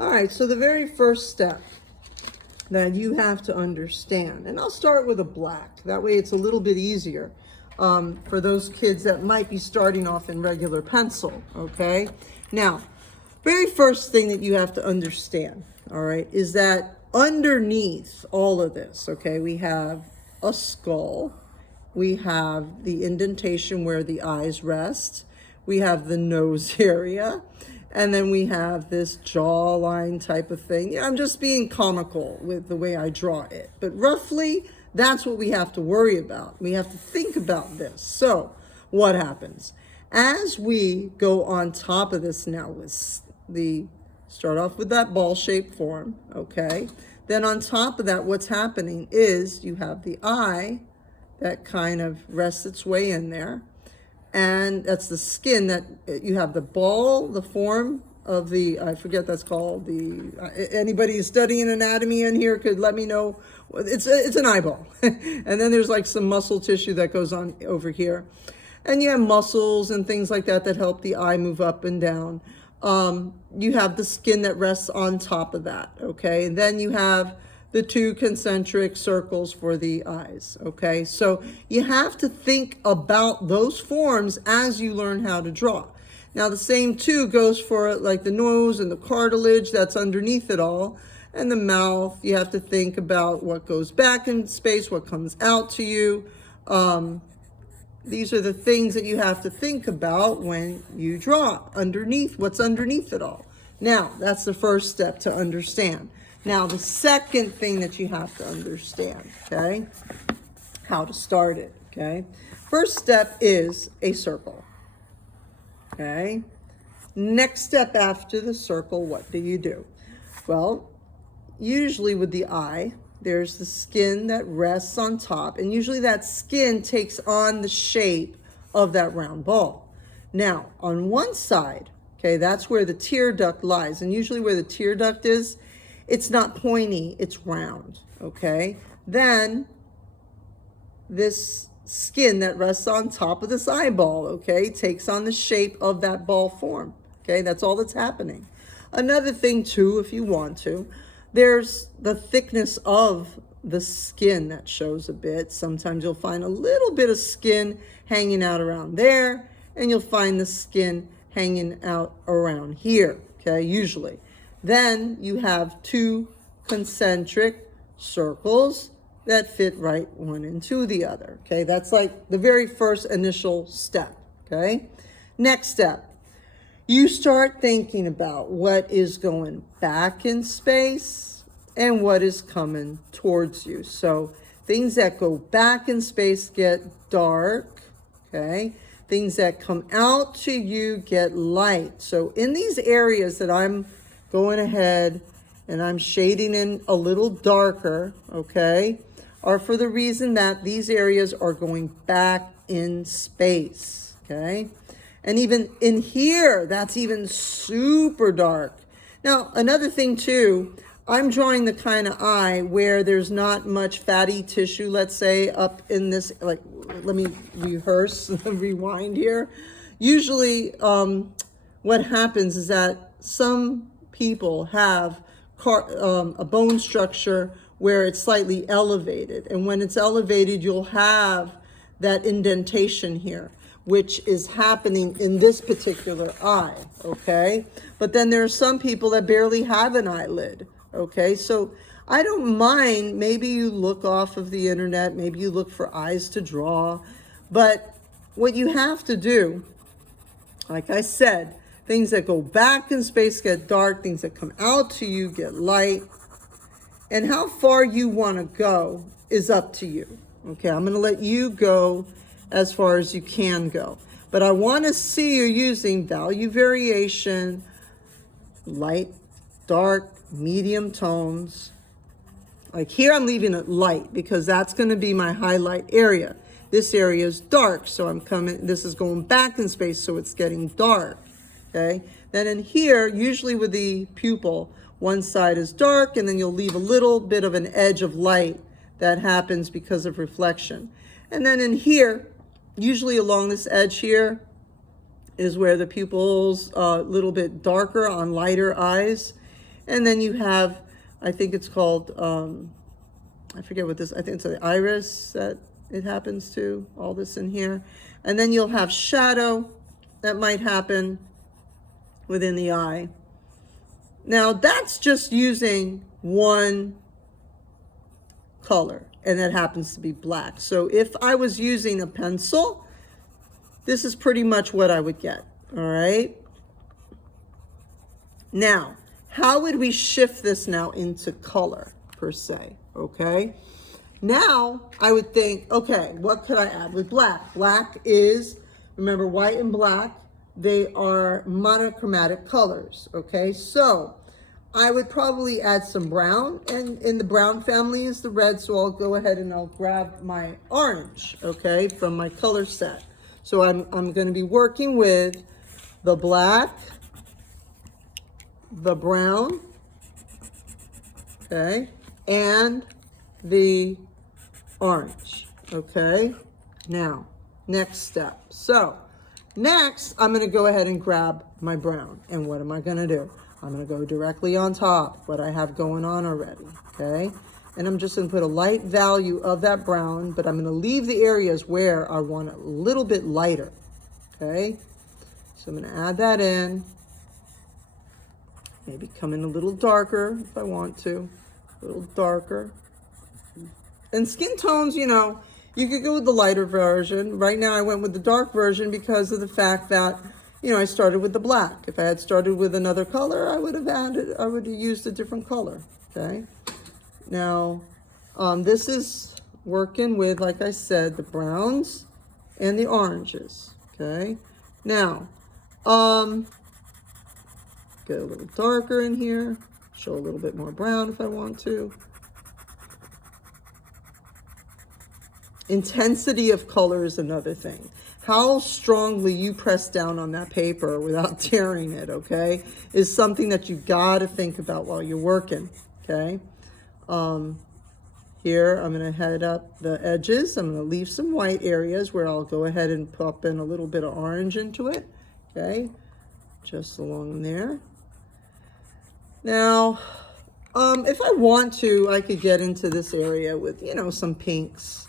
All right, so the very first step that you have to understand, and I'll start with a black. That way it's a little bit easier for those kids that might be starting off in regular pencil, okay? Now, very first thing that you have to understand, all right, is that underneath all of this, okay, we have a skull, we have the indentation where the eyes rest, we have the nose area, and then we have this jawline type of thing. Yeah, I'm just being comical with the way I draw it, but roughly that's what we have to worry about. We have to think about this. So what happens? As we go on top of this now with start off with that ball-shaped form, okay? Then on top of that, what's happening is you have the eye that kind of rests its way in there. And that's the skin that you have the ball, the form of the, I forget that's called, anybody studying anatomy in here could let me know. It's an eyeball. And then there's like some muscle tissue that goes on over here. And you have muscles and things like that that help the eye move up and down. You have the skin that rests on top of that, okay? And then you have the two concentric circles for the eyes, okay? So you have to think about those forms as you learn how to draw. Now the same too goes for like the nose and the cartilage that's underneath it all, and the mouth. You have to think about what goes back in space, what comes out to you. These are the things that you have to think about when you draw underneath, what's underneath it all. Now, that's the first step to understand. Now, the second thing that you have to understand, okay, how to start it, okay? First step is a circle, okay? Next step after the circle, what do? Well, usually with the eye, there's the skin that rests on top, and usually that skin takes on the shape of that round ball. Now, on one side, okay, that's where the tear duct lies, and usually where the tear duct is, it's not pointy, it's round, okay? Then this skin that rests on top of this eyeball, okay, takes on the shape of that ball form, okay? That's all that's happening. Another thing too, if you want to, there's the thickness of the skin that shows a bit. Sometimes you'll find a little bit of skin hanging out around there, and you'll find the skin hanging out around here, okay, usually. Then you have two concentric circles that fit right one into the other, okay? That's like the very first initial step, okay? Next step. You start thinking about what is going back in space and what is coming towards you. So things that go back in space get dark, okay? Things that come out to you get light. So in these areas that I'm going ahead and I'm shading in a little darker, okay, are for the reason that these areas are going back in space, okay? And even in here, that's even super dark. Now, another thing too, I'm drawing the kind of eye where there's not much fatty tissue, let's say, up in this, like, let me rewind here. Usually, what happens is that some people have a bone structure where it's slightly elevated. And when it's elevated, you'll have that indentation here, which is happening in this particular eye, okay? But then there are some people that barely have an eyelid, okay? So I don't mind, maybe you look off of the internet, maybe you look for eyes to draw, but what you have to do, like I said, things that go back in space get dark, things that come out to you get light, and how far you wanna go is up to you, okay? I'm gonna let you go as far as you can go. But I want to see you using value variation, light, dark, medium tones. Like here I'm leaving it light because that's going to be my highlight area. This area is dark, so this is going back in space, so it's getting dark, okay? Then in here, usually with the pupil, one side is dark, and then you'll leave a little bit of an edge of light that happens because of reflection. And then in here, usually along this edge here is where the pupil's a little bit darker on lighter eyes. And then you have, I think it's called, I forget what this, I think it's the iris that it happens to, all this in here. And then you'll have shadow that might happen within the eye. Now that's just using one color, and that happens to be black. So if I was using a pencil, this is pretty much what I would get, all right? Now, how would we shift this now into color per se, okay? Now I would think, okay, what could I add with black? Black is, remember, white and black, they are monochromatic colors, okay? So I would probably add some brown, and in the brown family is the red, so I'll go ahead and I'll grab my orange, okay, from my color set. So I'm going to be working with the black, the brown, okay, and the orange, okay? Now, next step. So next, I'm going to go ahead and grab my brown. And what am I going to do? I'm going to go directly on top, what I have going on already, okay? And I'm just going to put a light value of that brown, but I'm going to leave the areas where I want it a little bit lighter, okay? So I'm going to add that in. Maybe come in a little darker if I want to, a little darker. And skin tones, you know, you could go with the lighter version. Right now I went with the dark version because of the fact that, you know, I started with the black. If I had started with another color, I would have used a different color, okay? Now, this is working with, like I said, the browns and the oranges, okay? Now, get a little darker in here, show a little bit more brown if I want to. Intensity of color is another thing. How strongly you press down on that paper without tearing it, okay, is something that you got to think about while you're working, okay? Here, I'm going to head up the edges. I'm going to leave some white areas where I'll go ahead and pop in a little bit of orange into it, okay, just along there. Now, if I want to, I could get into this area with, you know, some pinks,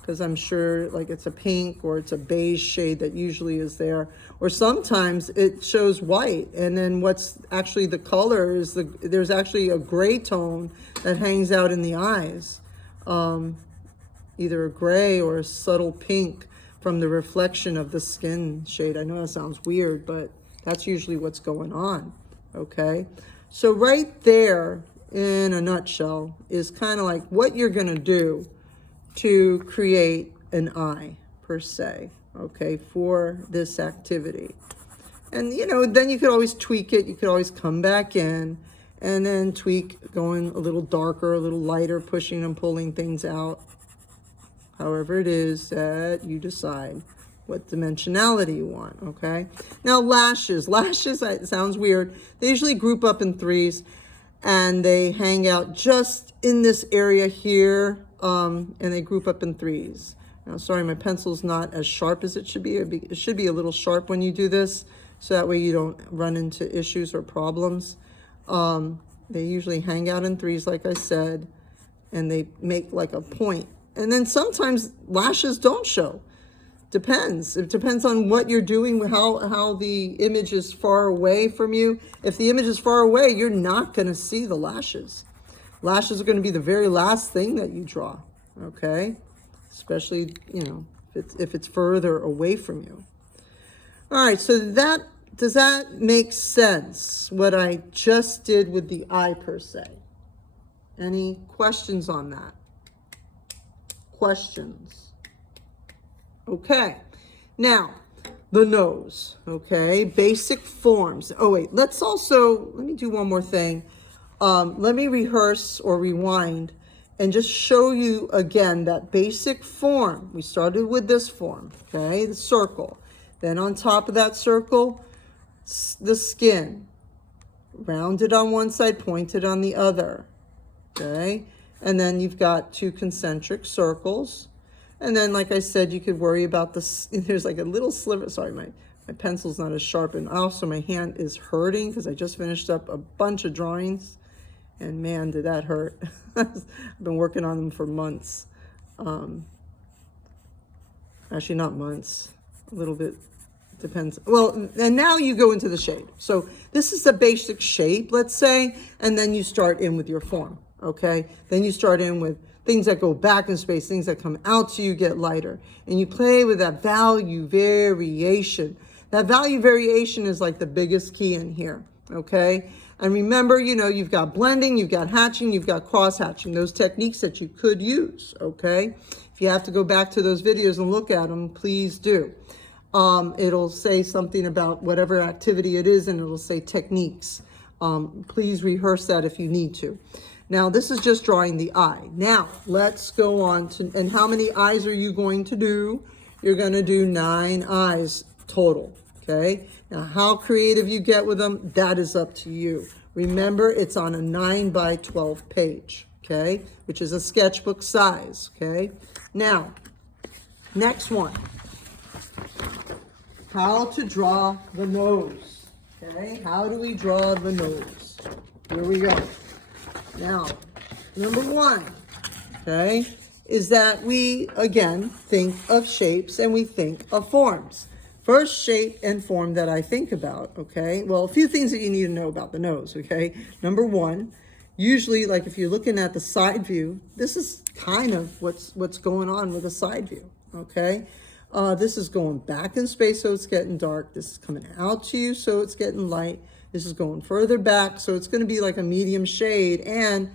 because I'm sure like it's a pink or it's a beige shade that usually is there. Or sometimes it shows white, and then what's actually the color is there's actually a gray tone that hangs out in the eyes. Either a gray or a subtle pink from the reflection of the skin shade. I know that sounds weird, but that's usually what's going on, okay? So right there, in a nutshell, is kind of like what you're gonna do to create an eye, per se, okay, for this activity. And, you know, then you could always tweak it. You could always come back in and then tweak, going a little darker, a little lighter, pushing and pulling things out. However it is that you decide what dimensionality you want, okay? Now, lashes. Lashes, it sounds weird. They usually group up in threes, and they hang out just in this area here, and they group up in threes. Now, sorry, my pencil's not as sharp as it should be. It should be a little sharp when you do this, so that way you don't run into issues or problems. They usually hang out in threes, like I said, and they make like a point. And then sometimes lashes don't show. Depends. It depends on what you're doing, how the image is far away from you. If the image is far away, you're not going to see the lashes. Lashes are going to be the very last thing that you draw, okay? Especially, you know, if it's further away from you. All right, so does that make sense, what I just did with the eye per se? Any questions on that? Questions? Okay, now the nose, okay, basic forms. Oh wait, let me do one more thing. Let me rehearse or rewind and just show you again that basic form. We started with this form, okay, the circle. Then on top of that circle, the skin, rounded on one side, pointed on the other, okay? And then you've got two concentric circles. And then, like I said, you could worry about this. There's like a little sliver. Sorry, my My pencil's not as sharp, and also my hand is hurting because I just finished up a bunch of drawings, and man, did that hurt. I've been working on them for months. Actually, not months, a little bit, depends. Well, and now you go into the shade. So this is the basic shape, let's say, and then you start in with your form, okay? Then you start in with things that go back in space, things that come out to you get lighter. And you play with that value variation. That value variation is like the biggest key in here, okay? And remember, you know, you've got blending, you've got hatching, you've got cross hatching, those techniques that you could use, okay? If you have to go back to those videos and look at them, please do. It'll say something about whatever activity it is, and it'll say techniques. Please rehearse that if you need to. Now, this is just drawing the eye. Now, let's go on to, and how many eyes are you going to do? You're going to do 9 eyes total, okay? Now, how creative you get with them, that is up to you. Remember, it's on a 9x12 page, okay? Which is a sketchbook size, okay? Now, next one. How to draw the nose, okay? How do we draw the nose? Here we go. Now, number 1, okay, is that we, again, think of shapes and we think of forms. First shape and form that I think about, okay? Well, a few things that you need to know about the nose, okay? Number 1, usually, like if you're looking at the side view, this is kind of what's going on with a side view, okay? This is going back in space, so it's getting dark. This is coming out to you, so it's getting light. This is going further back, so it's going to be like a medium shade. And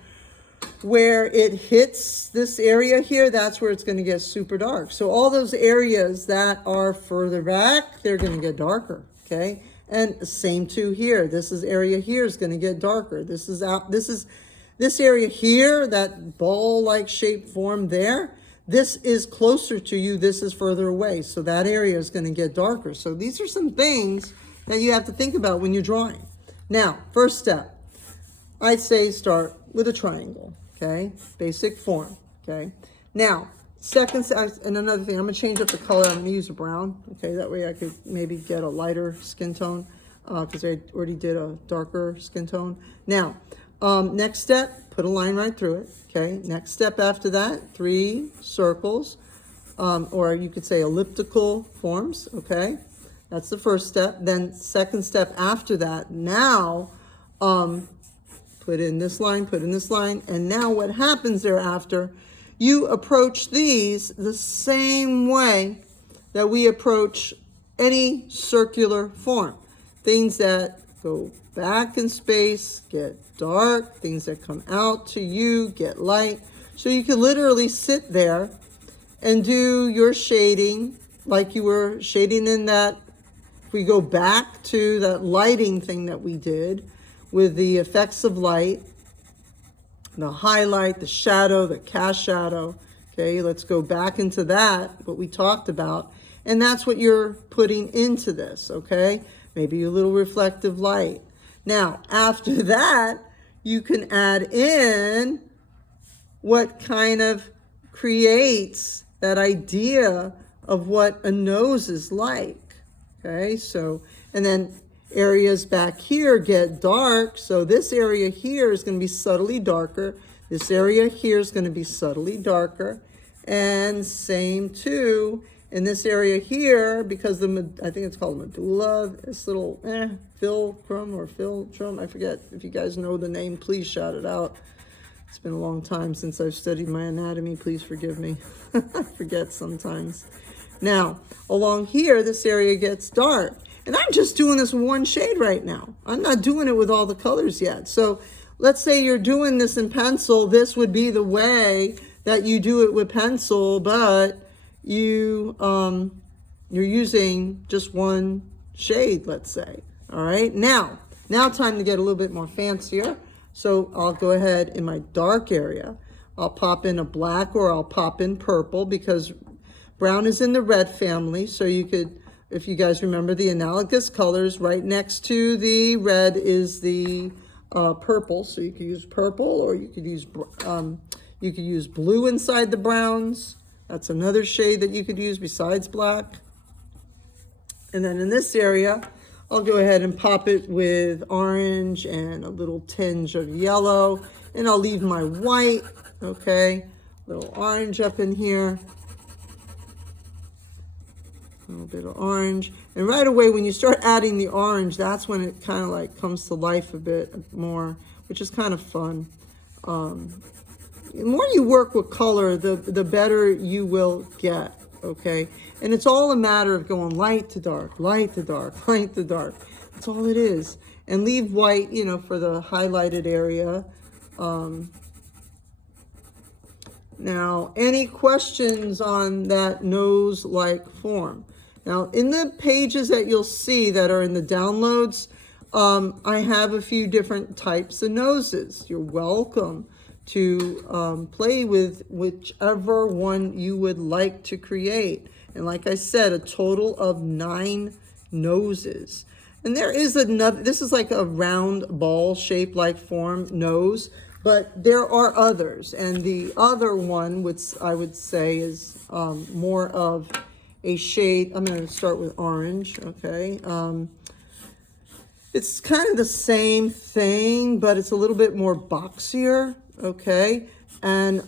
where it hits this area here, that's where it's going to get super dark. So all those areas that are further back, they're going to get darker, okay? And same too here. This area here is going to get darker. This area here, that ball-like shape form there, this is closer to you, this is further away. So that area is going to get darker. So these are some things that you have to think about when you're drawing. Now, first step, I'd say start with a triangle, okay? Basic form, okay? Now, second step, and another thing, I'm going to change up the color. I'm going to use a brown, okay? That way I could maybe get a lighter skin tone because I already did a darker skin tone. Now, next step, put a line right through it, okay? Next step after that, 3 circles, or you could say elliptical forms, okay? That's the first step. Then second step after that, now put in this line, put in this line, and now what happens thereafter, you approach these the same way that we approach any circular form. Things that go back in space get dark, things that come out to you get light. So you can literally sit there and do your shading like you were shading in that. If we go back to that lighting thing that we did with the effects of light, the highlight, the shadow, the cast shadow, okay, let's go back into that, what we talked about, and that's what you're putting into this, okay? Maybe a little reflective light. Now, after that, you can add in what kind of creates that idea of what a nose is like. Okay, so, and then areas back here get dark. So this area here is going to be subtly darker. This area here is going to be subtly darker. And same too in this area here, because I think it's called medulla, this little philtrum or philtrum. I forget. If you guys know the name, please shout it out. It's been a long time since I've studied my anatomy. Please forgive me. I forget sometimes. Now, along here, this area gets dark. And I'm just doing this one shade right now. I'm not doing it with all the colors yet. So let's say you're doing this in pencil. This would be the way that you do it with pencil, but you're using just one shade, let's say. All right, now time to get a little bit more fancier. So I'll go ahead in my dark area. I'll pop in a black or I'll pop in purple because brown is in the red family, so you could, if you guys remember the analogous colors, right next to the red is the purple. So you could use purple, or you could use blue inside the browns. That's another shade that you could use besides black. And then in this area, I'll go ahead and pop it with orange and a little tinge of yellow. And I'll leave my white, okay? Little orange up in here. A little bit of orange. And right away, when you start adding the orange, that's when it kind of like comes to life a bit more, which is kind of fun. The more you work with color, the better you will get, okay? And it's all a matter of going light to dark, light to dark, light to dark. That's all it is. And leave white, you know, for the highlighted area. Now, any questions on that nose-like form? Now, in the pages that you'll see that are in the downloads, I have a few different types of noses. You're welcome to play with whichever one you would like to create. And like I said, a total of 9 noses. And there is another, this is like a round ball shape like form nose, but there are others. And the other one, which I would say is more of a shade, I'm going to start with orange, okay? It's kind of the same thing, but it's a little bit more boxier, okay? And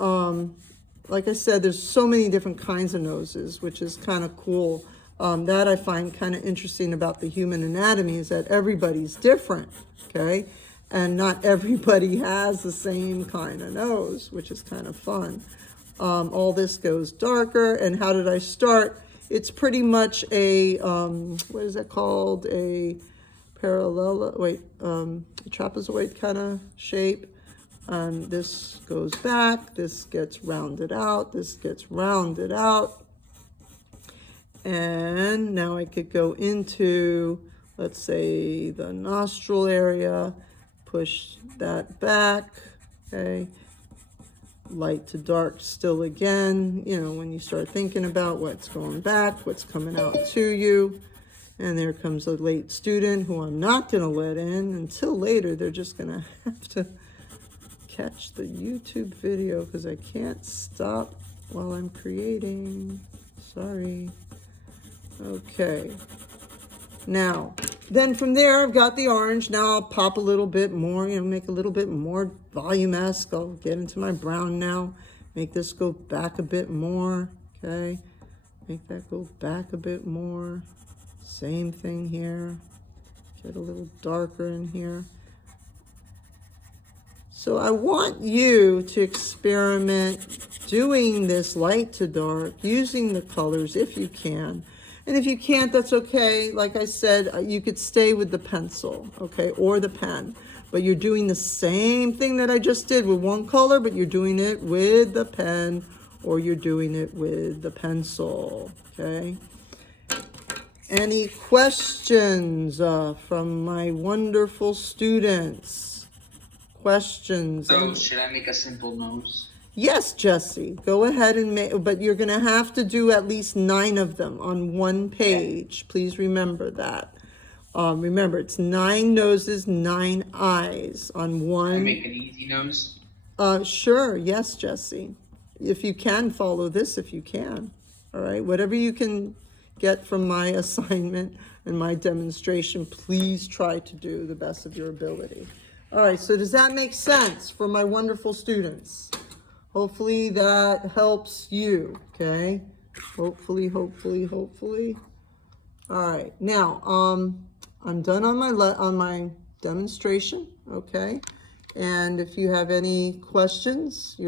like I said, there's so many different kinds of noses, which is kind of cool. That I find kind of interesting about the human anatomy is that everybody's different, okay? And not everybody has the same kind of nose, which is kind of fun. All this goes darker. And how did I start? It's pretty much a, what is that called? A trapezoid kind of shape. This goes back, this gets rounded out, this gets rounded out. And now I could go into, let's say, the nostril area, push that back, okay? Light to dark still again, you know, when you start thinking about what's going back, what's coming out to you. And there comes a late student who I'm not going to let in until later. They're just going to have to catch the YouTube video because I can't stop while I'm creating. Sorry. Okay. Now, then from there, I've got the orange. Now I'll pop a little bit more, you know, make a little bit more volume-esque. I'll get into my brown now. Make this go back a bit more, okay? Make that go back a bit more. Same thing here. Get a little darker in here. So I want you to experiment doing this light to dark, using the colors if you can. And if you can't, that's okay. Like I said, you could stay with the pencil, okay, or the pen. But you're doing the same thing that I just did with one color, but you're doing it with the pen or you're doing it with the pencil, okay? Any questions from my wonderful students? Questions? So should I make a simple nose? Yes, Jesse, go ahead and make, but you're going to have to do at least 9 of them on one page. Please remember that. Remember, it's 9 noses, 9 eyes on one. Can I make an easy nose? Sure, yes, Jesse. If you can, follow this if you can. All right, whatever you can get from my assignment and my demonstration, please try to do the best of your ability. All right, so does that make sense for my wonderful students? Hopefully that helps you, okay? Hopefully. All right, now I'm done on my demonstration, okay? And if you have any questions, you're